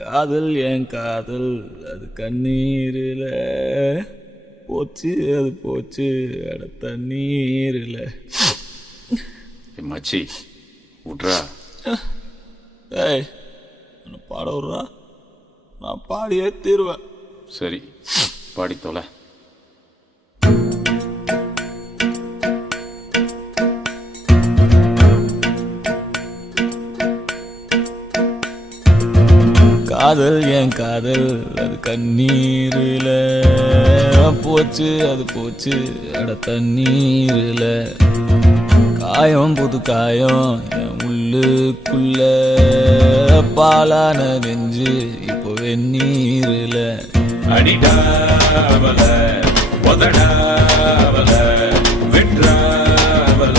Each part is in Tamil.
காதல் என் காதல் அது கண்ணீரில் போச்சு, அது போச்சு அட தண்ணீரில். மச்சி விட்றா. ஏய் என்ன பாட விட்றா, நான் பாடியே தீருவேன். சரி பாடி தொலை. காதல் என் காதல் அது கண்ணீரில் போச்சு, அது போச்சு அட தண்ணீரில். காயம் புது காயம் என் உள்ளுக்குள்ள பாலான நெஞ்சு இப்போ வெந்நீரில். அடிடாவல உதடாவல விட்ராவல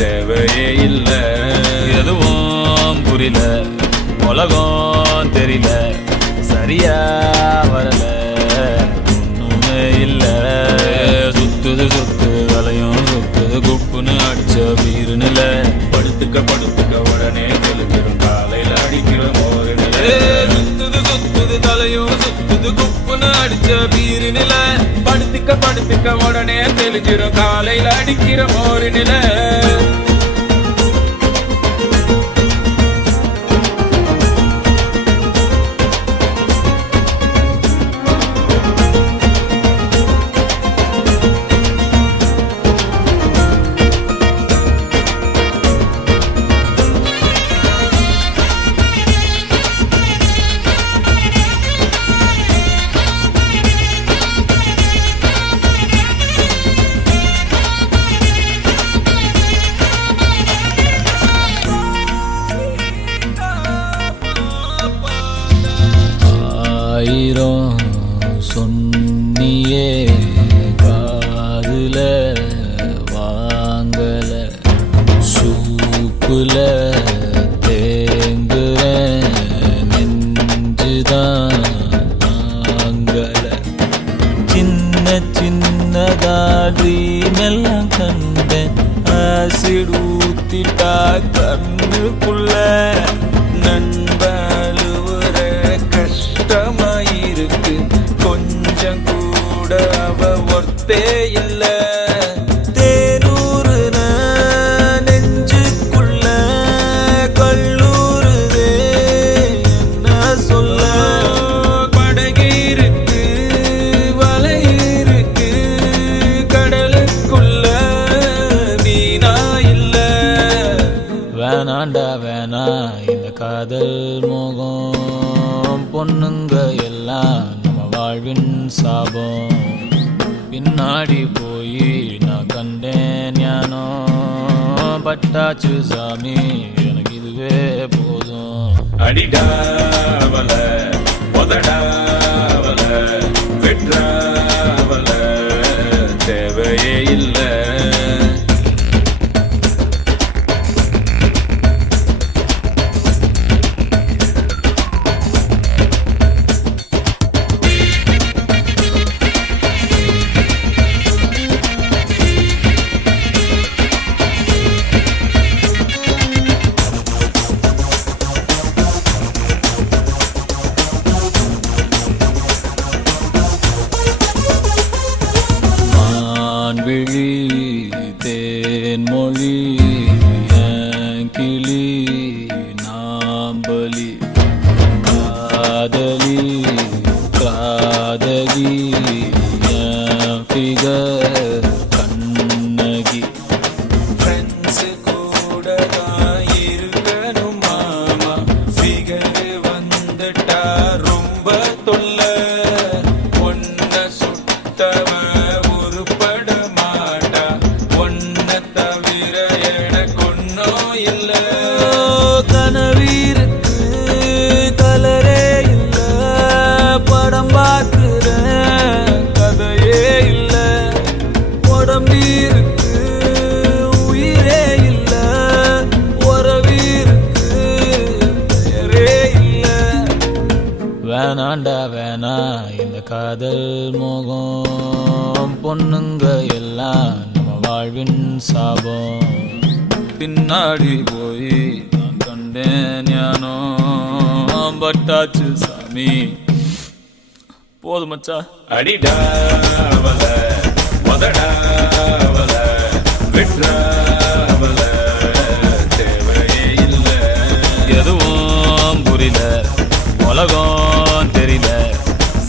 தேவையே இல்லை. எதுவும் புரியல, உலகம் தெரியல, சரியா வரல, ஒண்ணுமே இல்ல. சுத்துது சுத்துது தலையும் சுத்துது குப்புன்னு அடிச்ச வீருநில. படுத்துக்க படுத்துக்க உடனே தெளிஞ்சிடும் காலையில் அடிக்கிற மோரு நில. சுத்துது சுத்துது தலையும் சுத்துது குப்புன்னு அடிச்ச வீருநில. படுத்துக்க படுத்துக்க உடனே தெளிஞ்சிடும் காலையில் அடிக்கிற மோரு நில. ஆயிரம் சொன்னியே காதுல வாங்கல, சூப்புல தேங்குற நெஞ்சுதான் தாங்கல. சின்ன சின்னதா ட்ரீம் எல்லாம் கண்டேன், ஆசிட் ஊத்திட்டா கண்ணுக்குள்ள. நண்பழுவுற கஷ்டமாயிருக்கு, கொஞ்சம் கூட அவ ஒர்த்தே இல்ல. தேனூறுன நெஞ்சுக்குள்ள கல்லூருதே என்ன சொல்ல. படகிருக்கு வலை இருக்கு கடலுக்குள்ள வீணா இல்ல. வேணாண்டா வேணா இந்த காதல் மோகம், பொண்ணுங்க எல்லாம் நம்ம வாழ்வின் சாபம். பின்னாடி போய் நான் கண்டேன் ஞானம், பட்டாச்சு சாமி எனக்கு இதுவே போதும். அடிடாவல உதடாவல விட்ராவல தேவையே இல்லை. விழி தேன்மொழி என் கிளி நாம்பலி, காதலி காதகி என் ஃபிகர் கண்ணகி. ஃப்ரெண்ட்ஸ் கூட தான் இருக்கணும் மாமா, ஃபிகர் வந்துட்டா ரொம்ப தொல்ல. ஒன்ன சுத்தவ உருப்பட மாட்டா, ஒன்ன தவிர எனக்கு ஒன்னும் இல்ல. கனவீருக்கு கலரே இல்ல, படம் பார்க்கிறேன் கதையே இல்ல. உடம்பீருக்கு உயிரே இல்ல, உறவீருக்கு பெயரே இல்ல. வேணாண்டா வேணா இந்த காதல் மோகம், பொண்ணுங்க எல்லாம் நம்ம வாழ்வின் சாபம். பின்னாடி போய் நான் கண்டேன் ஞானம், பட்டா வந்தாச்சு சாமி. போதும் மச்சான். அடிடாவல மதடாவல விட்ராவல தேவையே இல்ல. எதுவும் புரியல, உலகம் தெரியல,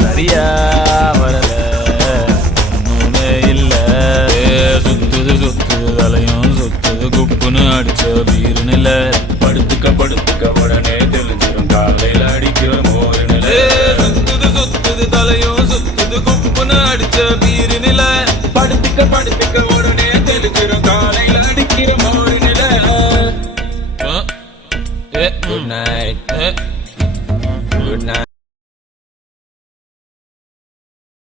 சரியா வரல, ஒண்ணுமே இல்ல. சுத்துது சுத்துது தலையும் சுத்துது குப்புன்னு அடிச்ச வீரு நில. படுத்துக்க படுத்துக்க உடனே தெளிஞ்சிரும் காலையில அடிக்கிற மோரு நில. சுத்துது சுத்துது தலையும் சுத்துது குப்புன்னு அடிச்ச வீரு நில. படுத்துக்க